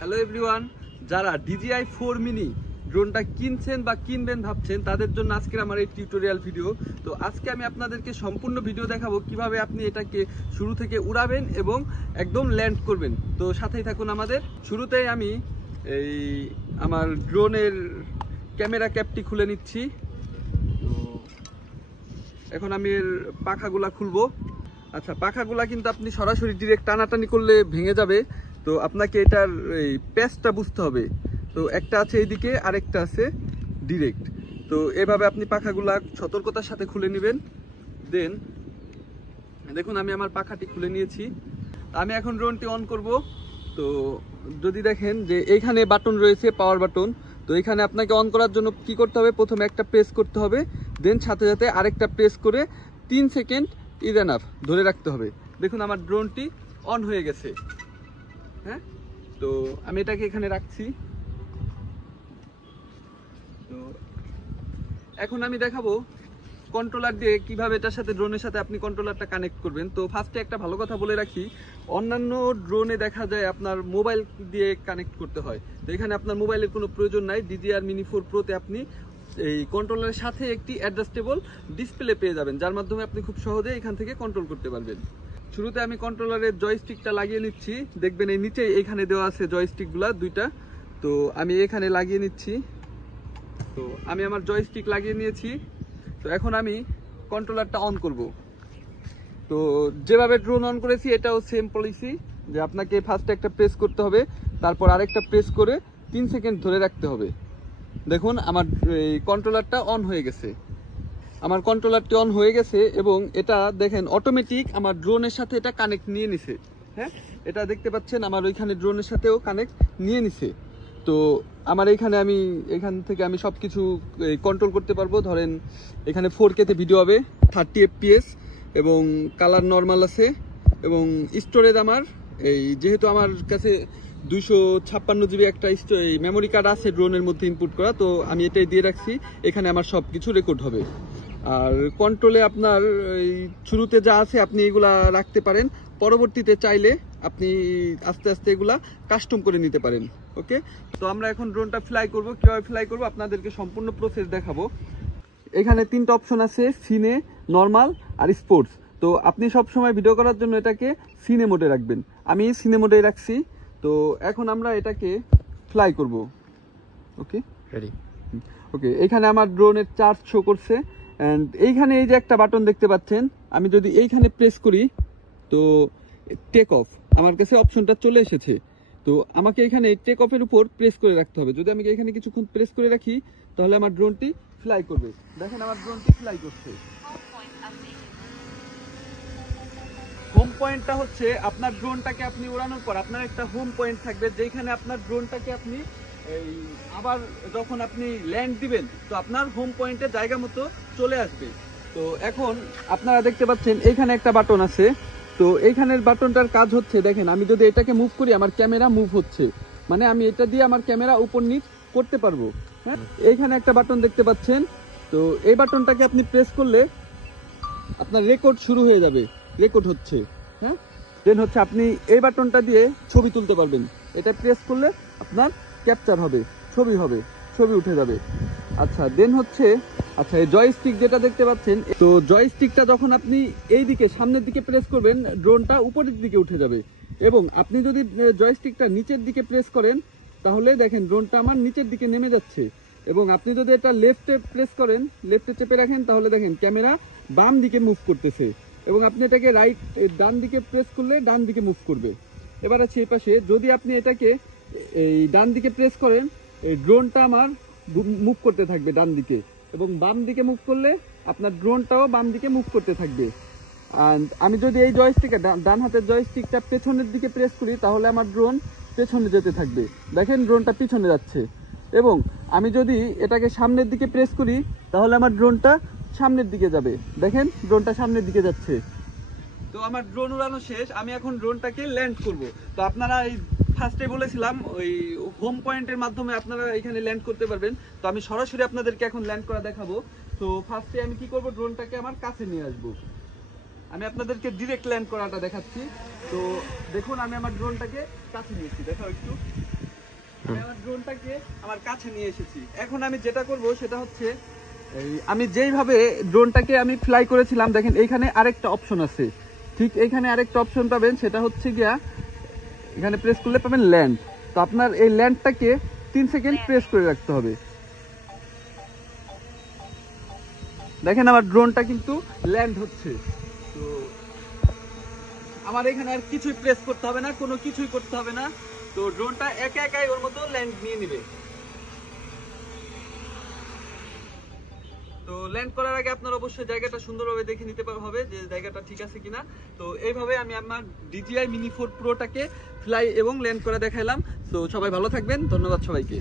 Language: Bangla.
হ্যালো এভরিওয়ান, যারা DJI 4 মিনি ড্রোনটা কিনছেন বা কিনবেন ভাবছেন তাদের জন্য আজকের আমার এই টিউটোরিয়াল ভিডিও। তো আজকে আমি আপনাদেরকে সম্পূর্ণ ভিডিও দেখাবো কিভাবে আপনি এটাকে শুরু থেকে উড়াবেন এবং একদম ল্যান্ড করবেন। তো সাথেই থাকুন আমাদের। শুরুতেই আমি এই আমার ড্রোনের ক্যামেরা ক্যাপটি খুলে নিচ্ছি। তো এখন আমি এর পাখাগুলা খুলবো। আচ্ছা, পাখাগুলা কিন্তু আপনি সরাসরি ডিরেক্ট টানাটানি করলে ভেঙে যাবে। তো আপনাকে এটার এই প্যাচটা বুঝতে হবে। তো একটা আছে এইদিকে, আরেকটা আছে ডিরেক্ট। তো এভাবে আপনি পাখাগুলা সতর্কতার সাথে খুলে নেবেন। দেন দেখুন আমি আমার পাখাটি খুলে নিয়েছি। আমি এখন ড্রোনটি অন করব। তো যদি দেখেন যে এইখানে বাটন রয়েছে, পাওয়ার বাটন। তো এখানে আপনাকে অন করার জন্য কি করতে হবে, প্রথমে একটা প্রেস করতে হবে, দেন সাথে সাথে আরেকটা প্রেস করে 3 সেকেন্ড ইজ এনাফ ধরে রাখতে হবে। দেখুন আমার ড্রোনটি অন হয়ে গেছে। হ্যাঁ, তো আমি এটাকে এখানে রাখছি। তো এখন আমি দেখাবো কন্ট্রোলার দিয়ে কিভাবে এটার সাথে, ড্রোনের সাথে আপনি কন্ট্রোলারটা কানেক্ট করবেন। তো ফার্স্টে একটা ভালো কথা বলে রাখি, অন্যান্য ড্রোনে দেখা যায় আপনার মোবাইল দিয়ে কানেক্ট করতে হয়। তো এখানে আপনার মোবাইলের কোনো প্রয়োজন নাই। DJI Mini 4 Proতে আপনি এই কন্ট্রোলারের সাথে একটি অ্যাডজাস্টেবল ডিসপ্লে পেয়ে যাবেন, যার মাধ্যমে আপনি খুব সহজে এখান থেকে কন্ট্রোল করতে পারবেন। শুরুতে আমি কন্ট্রোলারের জয়স্টিকটা লাগিয়ে নিচ্ছি। দেখবেন এই নিচে এইখানে দেওয়া আছে জয়স্টিকগুলা দুইটা। তো আমি এখানে লাগিয়ে নিচ্ছি। তো আমি আমার জয়স্টিক লাগিয়ে নিয়েছি। তো এখন আমি কন্ট্রোলারটা অন করব। তো যেভাবে ড্রোন অন করেছি এটাও সেম পলিসি, যে আপনাকে ফার্স্টে একটা প্রেস করতে হবে, তারপর আরেকটা প্রেস করে 3 সেকেন্ড ধরে রাখতে হবে। দেখুন আমার এই কন্ট্রোলারটা অন হয়ে গেছে। আমার কন্ট্রোলারটি অন হয়ে গেছে এবং এটা দেখেন অটোমেটিক আমার ড্রোনের সাথে এটা কানেক্ট নিয়ে নিছে। হ্যাঁ, এটা দেখতে পাচ্ছেন আমার ওইখানে ড্রোনের সাথেও কানেক্ট নিয়ে নিছে। তো আমার এইখানে আমি এখান থেকে আমি সব কিছু কন্ট্রোল করতে পারবো। ধরেন এখানে 4K-তে ভিডিও হবে, 30 FPS এবং কালার নর্মাল আছে এবং স্টোরেজ আমার এই, যেহেতু আমার কাছে 256 GB একটা মেমোরি কার্ড আছে ড্রোনের মধ্যে ইনপুট করা, তো আমি এটাই দিয়ে রাখছি। এখানে আমার সব কিছু রেকর্ড হবে। আর কন্ট্রোলে আপনার এই শুরুতে যা আছে আপনি এগুলা রাখতে পারেন, পরবর্তীতে চাইলে আপনি আস্তে আস্তে এগুলা কাস্টম করে নিতে পারেন। ওকে, তো আমরা এখন ড্রোনটা ফ্লাই করব। কীভাবে ফ্লাই করব আপনাদেরকে সম্পূর্ণ প্রসেস দেখাবো। এখানে 3টা অপশন আছে, সিনে, নর্মাল আর স্পোর্টস। তো আপনি সব সময় ভিডিও করার জন্য এটাকে সিনে মোডে রাখবেন। আমি সিনে মোডে রাখছি। তো এখন আমরা এটাকে ফ্লাই করব। ওকে, রেডি। ওকে, এখানে আমার ড্রোনের চার্জ শো করছে অ্যান্ড এইখানে এই যে একটা বাটন দেখতে পাচ্ছেন, আমি যদি এইখানে প্রেস করি তো টেক অফ, আমার কাছে অপশনটা চলে এসেছে। তো আমাকে এখানে টেক অফের উপর প্রেস করে রাখতে হবে। যদি আমি এখানে কিছুক্ষণ প্রেস করে রাখি তাহলে আমার ড্রোনটি ফ্লাই করবে। দেখেন আমার ড্রোনটি ফ্লাই করছে। হোম পয়েন্টটা হচ্ছে আপনার ড্রোনটাকে আপনি ওড়ানোর পর আপনার একটা হোম পয়েন্ট থাকবে, যেখানে আপনার ড্রোনটাকে আপনি এই আবার যখন আপনি ল্যান্ড দিবেন তো আপনার হোম পয়েন্টে জায়গা মতো চলে আসবে। তো এখন আপনারা দেখতে পাচ্ছেন এইখানে একটা বাটন আছে। তো এইখানের বাটনটার কাজ হচ্ছে, দেখেন আমি যদি এটাকে মুভ করি আমার ক্যামেরা মুভ হচ্ছে, মানে আমি এটা দিয়ে আমার ক্যামেরা উপর নিচ করতে পারবো। হ্যাঁ, এইখানে একটা বাটন দেখতে পাচ্ছেন। তো এই বাটনটাকে আপনি প্রেস করলে আপনার রেকর্ড শুরু হয়ে যাবে, রেকর্ড হচ্ছে। হ্যাঁ, দেন হচ্ছে আপনি এই বাটনটা দিয়ে ছবি তুলতে পারবেন। এটা প্রেস করলে আপনার ক্যাপচার হবে, ছবি হবে, ছবি উঠে যাবে। আচ্ছা, দেন হচ্ছে এই জয়স্টিক যেটা দেখতে পাচ্ছেন, তো জয়স্টিকটা যখন আপনি এই দিকে সামনের দিকে প্রেস করবেন ড্রোনটা উপরের দিকে উঠে যাবে, এবং আপনি যদি জয়স্টিকটা নিচের দিকে প্রেস করেন তাহলে দেখেন ড্রোনটা আমার নিচের দিকে নেমে যাচ্ছে। এবং আপনি যদি এটা লেফটে প্রেস করেন, লেফটে চেপে রাখেন, তাহলে দেখেন ক্যামেরা বাম দিকে মুভ করতেছে, এবং আপনি এটাকে ডান দিকে প্রেস করলে ডান দিকে মুভ করবে। এবার আছে এই পাশে, যদি আপনি এটাকে এই ডান দিকে প্রেস করেন এই ড্রোনটা আমার মুভ করতে থাকবে ডান দিকে, এবং বাম দিকে মুভ করলে আপনার ড্রোনটাও বাম দিকে মুভ করতে থাকবে। আর আমি যদি এই জয়স্টিকে ডান হাতের জয়স্টিকটা পেছনের দিকে প্রেস করি তাহলে আমার ড্রোন পেছনে যেতে থাকবে। দেখেন ড্রোনটা পিছনে যাচ্ছে। এবং আমি যদি এটাকে সামনের দিকে প্রেস করি তাহলে আমার ড্রোনটা সামনের দিকে যাবে। দেখেন ড্রোনটা সামনের দিকে যাচ্ছে। তো আমার ড্রোন উড়ানো শেষ, আমি এখন ড্রোনটাকে ল্যান্ড করব। তো আপনারা এই ফার্স্টে বলেছিলাম ওই হোম পয়েন্টের মাধ্যমে আপনারা এখানে ল্যান্ড করতে পারবেন। তো আমি সরাসরি আপনাদেরকে এখন ল্যান্ড করা দেখাবো। তো ফার্স্টে আমি কি করব, ড্রোনটাকে আমার কাছে নিয়ে আসবো। আমি আপনাদেরকে ডিরেক্ট ল্যান্ড করাটা দেখাচ্ছি। তো দেখুন আমি আমার ড্রোনটাকে কাছে নিয়েছি, দেখাও একটু। আমি আমার ড্রোনটাকে আমার কাছে নিয়ে এসেছি। এখন আমি যেটা করব সেটা হচ্ছে আমি যেইভাবে ড্রোনটাকে আমি ফ্লাই করেছিলাম, দেখেন এইখানে আরেকটা অপশন আছে, ঠিক এইখানে আরেকটা অপশন পাবেন, সেটা হচ্ছে গিয়া এখানে প্রেস করলে পাবেন ল্যান্ড। তো আপনার এই ল্যান্ডটাকে 3 সেকেন্ড প্রেস করে রাখতে হবে। দেখেন আমার ড্রোনটা কিন্তু ল্যান্ড হচ্ছে। তো আমার এখানে আর কিছুই প্রেস করতে হবে না, কোনো কিছুই করতে হবে না। তো ড্রোনটা একা একাই ওর মতো ল্যান্ড নিয়ে নেবে। তো ল্যান্ড করার আগে আপনার অবশ্যই জায়গাটা সুন্দরভাবে দেখে নিতে হবে যে জায়গাটা ঠিক আছে কিনা। তো এইভাবে আমি আমার DJI Mini 4 Proটাকে ফ্লাই এবং ল্যান্ড করে দেখাইলাম। তো সবাই ভালো থাকবেন, ধন্যবাদ সবাইকে।